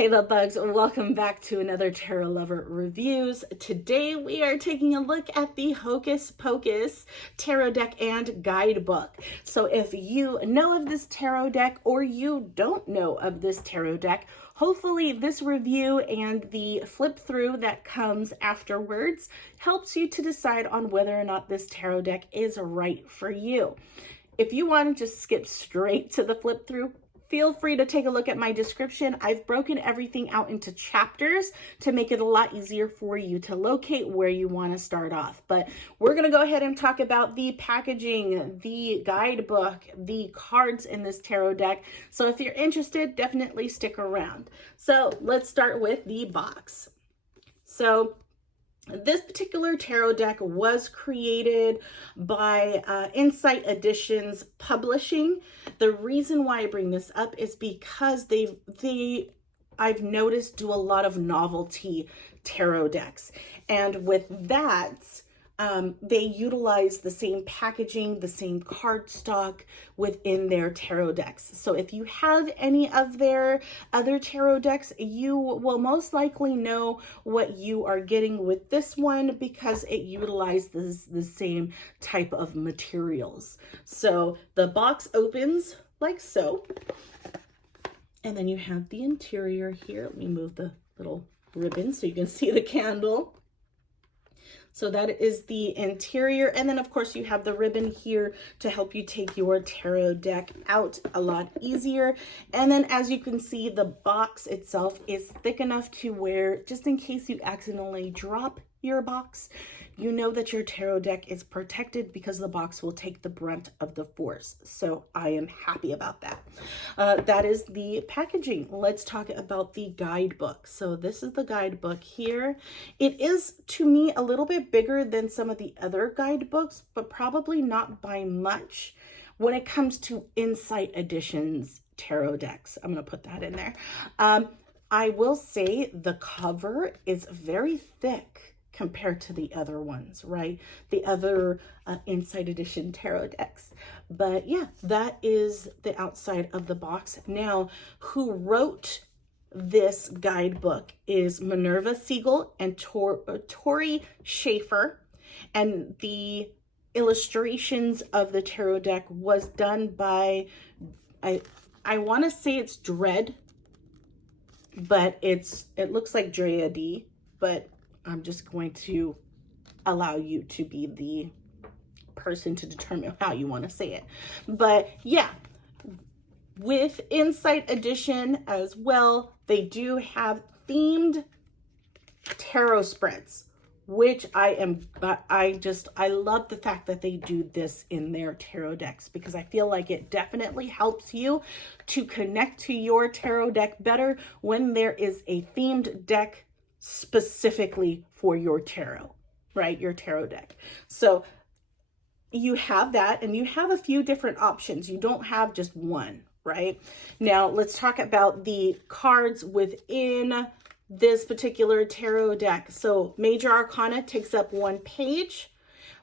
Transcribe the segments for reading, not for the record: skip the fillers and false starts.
Hey love bugs, welcome back to another Tarot Lover Reviews. Today we are taking a look at the Hocus Pocus tarot deck and guidebook. So if you know of this tarot deck or you don't know of this tarot deck, hopefully this review and the flip through that comes afterwards helps you to decide on whether or not this tarot deck is right for you. If you want to just skip straight to the flip through, feel free to take a look at my description. I've broken everything out into chapters to make it a lot easier for you to locate where you want to start off. But we're going to go ahead and talk about the packaging, the guidebook, the cards in this tarot deck. So if you're interested, definitely stick around. So let's start with the box. So this particular tarot deck was created by Insight Editions Publishing. The reason why I bring this up is because I've noticed do a lot of novelty tarot decks. And with that, they utilize the same packaging, the same cardstock within their tarot decks. So if you have any of their other tarot decks, you will most likely know what you are getting with this one because it utilizes the same type of materials. So the box opens like so. And then you have the interior here. Let me move the little ribbon so you can see the candle. So that is the interior. And then of course you have the ribbon here to help you take your tarot deck out a lot easier. And then as you can see, the box itself is thick enough to where just in case you accidentally drop your box, you know that your tarot deck is protected because the box will take the brunt of the force. So I am happy about that. That is the packaging. Let's talk about the guidebook. So this is the guidebook here. It is, to me, a little bit bigger than some of the other guidebooks, but probably not by much when it comes to Insight Editions tarot decks. I'm going to put that in there. I will say the cover is very thick compared to the other ones, right? The other Insight Edition tarot decks. But yeah, that is the outside of the box. Now, who wrote this guidebook is Minerva Siegel and Tori Schaefer. And the illustrations of the tarot deck was done by, I want to say it's Dread, but it looks like Drea D, but I'm just going to allow you to be the person to determine how you want to say it. But yeah, with Insight Edition as well, they do have themed tarot spreads, which I love the fact that they do this in their tarot decks because I feel like it definitely helps you to connect to your tarot deck better when there is a themed deck specifically for your tarot, right? Your tarot deck. So you have that, and you have a few different options. You don't have just one, right? Now let's talk about the cards within this particular tarot deck. So Major Arcana takes up one page,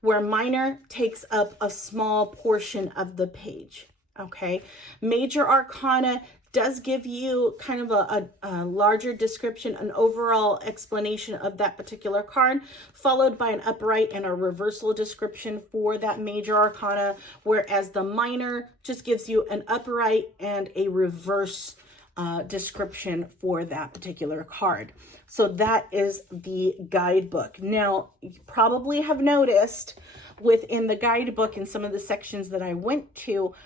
where Minor takes up a small portion of the page. Okay. Major Arcana does give you kind of a larger description, an overall explanation of that particular card, followed by an upright and a reversal description for that Major Arcana, whereas the Minor just gives you an upright and a reverse description for that particular card. So that is the guidebook. Now, you probably have noticed within the guidebook in some of the sections that I went to,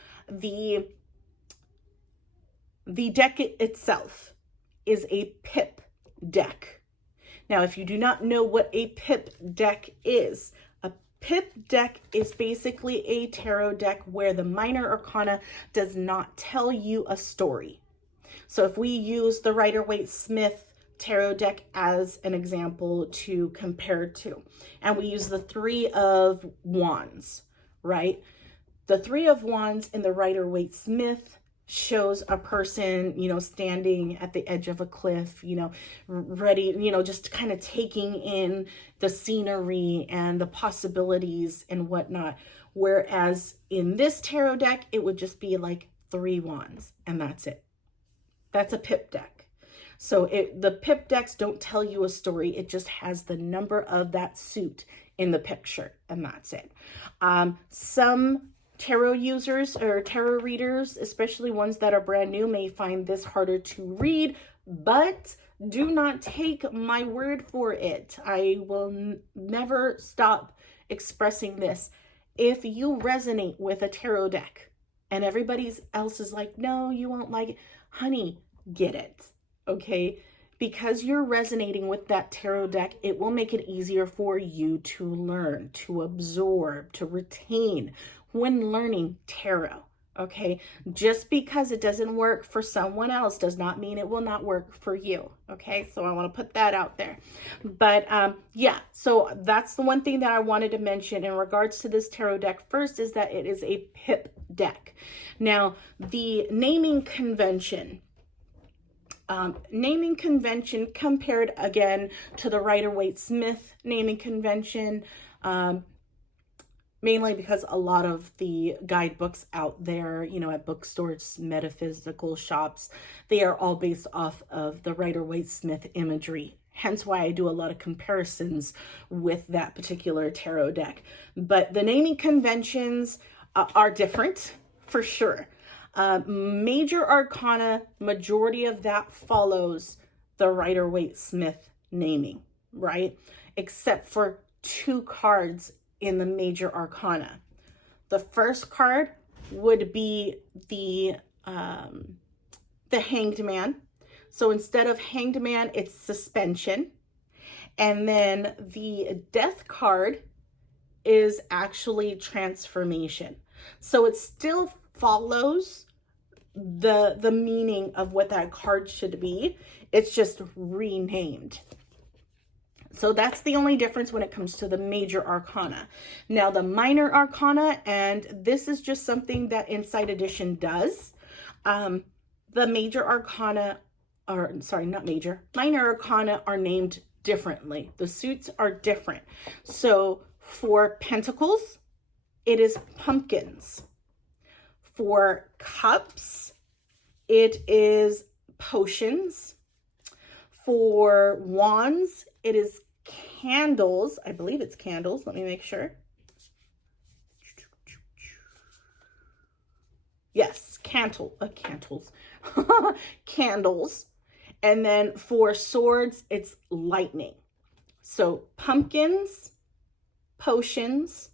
the deck itself is a pip deck. Now, if you do not know what a pip deck is, a pip deck is basically a tarot deck where the Minor Arcana does not tell you a story. So if we use the Rider-Waite-Smith tarot deck as an example to compare to, and we use the Three of Wands, right? The Three of Wands in the Rider-Waite-Smith shows a person, you know, standing at the edge of a cliff, you know, ready, you know, just kind of taking in the scenery and the possibilities and whatnot. Whereas in this tarot deck, it would just be like 3 wands and that's it. That's a pip deck. So the pip decks don't tell you a story. It just has the number of that suit in the picture, and that's it. Some tarot users or tarot readers, especially ones that are brand new, may find this harder to read, but do not take my word for it. I will never stop expressing this. If you resonate with a tarot deck and everybody else is like, no, you won't like it, honey, get it, okay? Because you're resonating with that tarot deck, it will make it easier for you to learn, to absorb, to retain when learning tarot, okay? Just because it doesn't work for someone else does not mean it will not work for you, okay? So I want to put that out there. But yeah, so that's the one thing that I wanted to mention in regards to this tarot deck first, is that it is a pip deck. Now, the naming convention compared again to the Rider-Waite-Smith naming convention, mainly because a lot of the guidebooks out there, you know, at bookstores, metaphysical shops, they are all based off of the Rider-Waite-Smith imagery. Hence why I do a lot of comparisons with that particular tarot deck. But the naming conventions are different for sure. Major Arcana, majority of that follows the Rider-Waite-Smith naming, right? Except for 2 cards in the Major Arcana. The first card would be the Hanged Man. So instead of Hanged Man, it's Suspension. And then the Death card is actually Transformation. So it still follows the meaning of what that card should be. It's just renamed. So that's the only difference when it comes to the Major Arcana. Now the Minor Arcana, and this is just something that Inside Edition does. The Major Arcana, or sorry, not Major, Minor Arcana are named differently. The suits are different. So for Pentacles, it is Pumpkins. For Cups, it is Potions. For Wands, it is Candles. I believe it's Candles. Let me make sure. Yes, candles. Candles. And then for Swords, it's Lightning. So Pumpkins, Potions,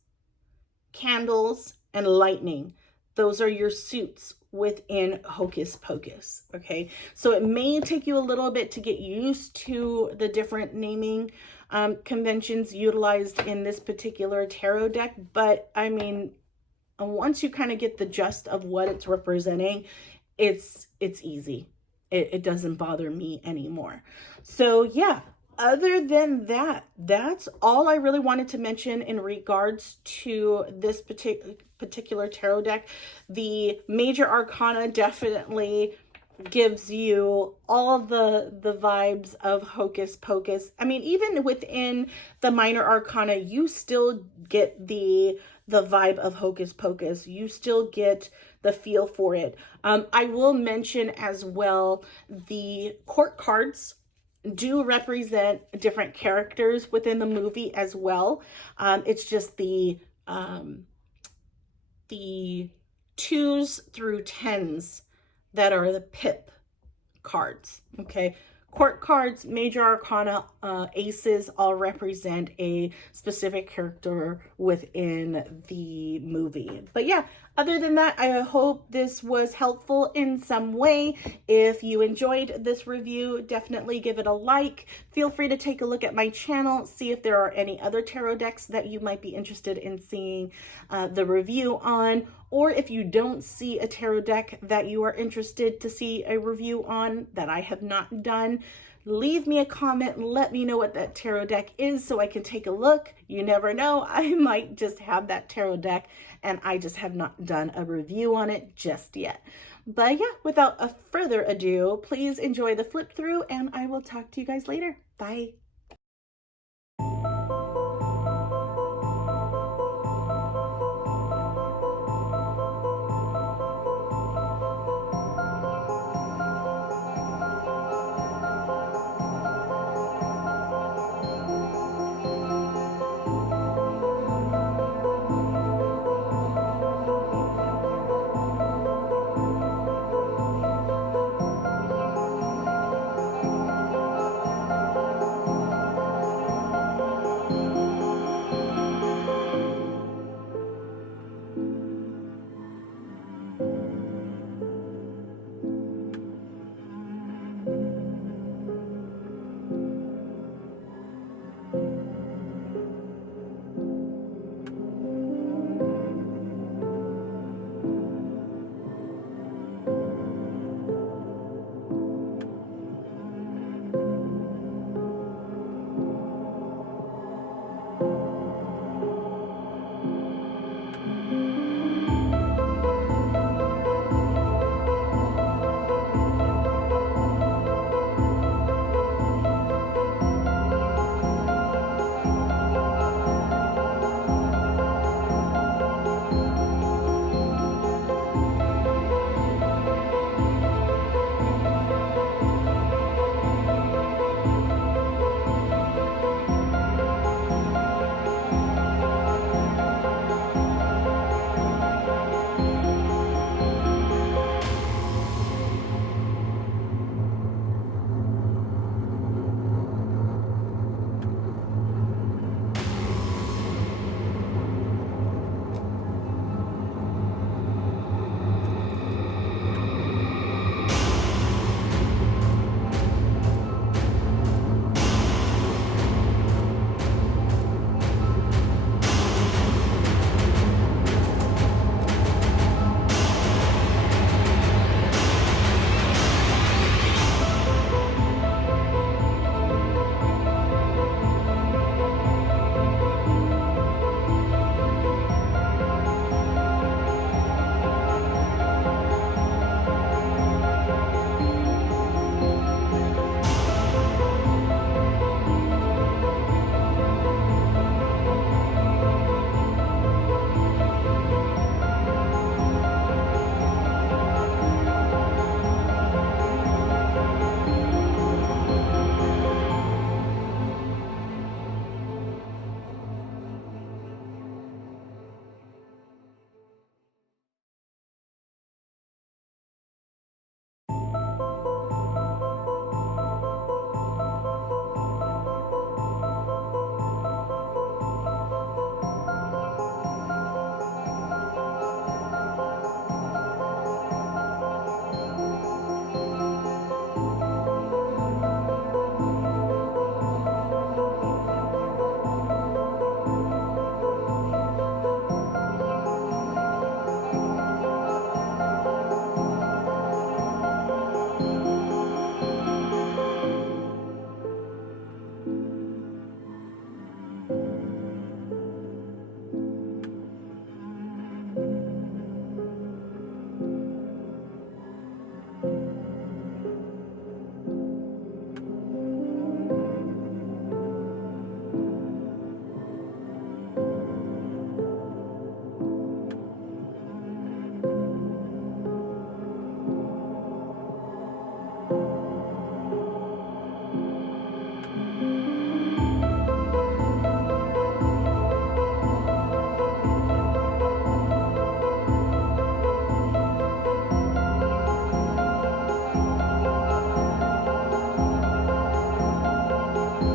Candles, and Lightning. Those are your suits within Hocus Pocus, okay? So it may take you a little bit to get used to the different naming conventions utilized in this particular tarot deck, but I mean, once you kind of get the gist of what it's representing, it's easy. It doesn't bother me anymore. So yeah, other than that, that's all I really wanted to mention in regards to this particular tarot deck. The Major Arcana definitely gives you all the vibes of Hocus Pocus. I mean, even within the Minor Arcana, you still get the vibe of Hocus Pocus. You still get the feel for it. I will mention as well, the court cards do represent different characters within the movie as well. It's just the 2s through 10s that are the pip cards, okay? Court cards, Major Arcana, aces all represent a specific character within the movie. But yeah, other than that, I hope this was helpful in some way. If you enjoyed this review, definitely give it a like. Feel free to take a look at my channel, see if there are any other tarot decks that you might be interested in seeing the review on. Or if you don't see a tarot deck that you are interested to see a review on that I have not done, leave me a comment and let me know what that tarot deck is so I can take a look. You never know, I might just have that tarot deck and I just have not done a review on it just yet. But yeah, without a further ado, please enjoy the flip through and I will talk to you guys later. Bye.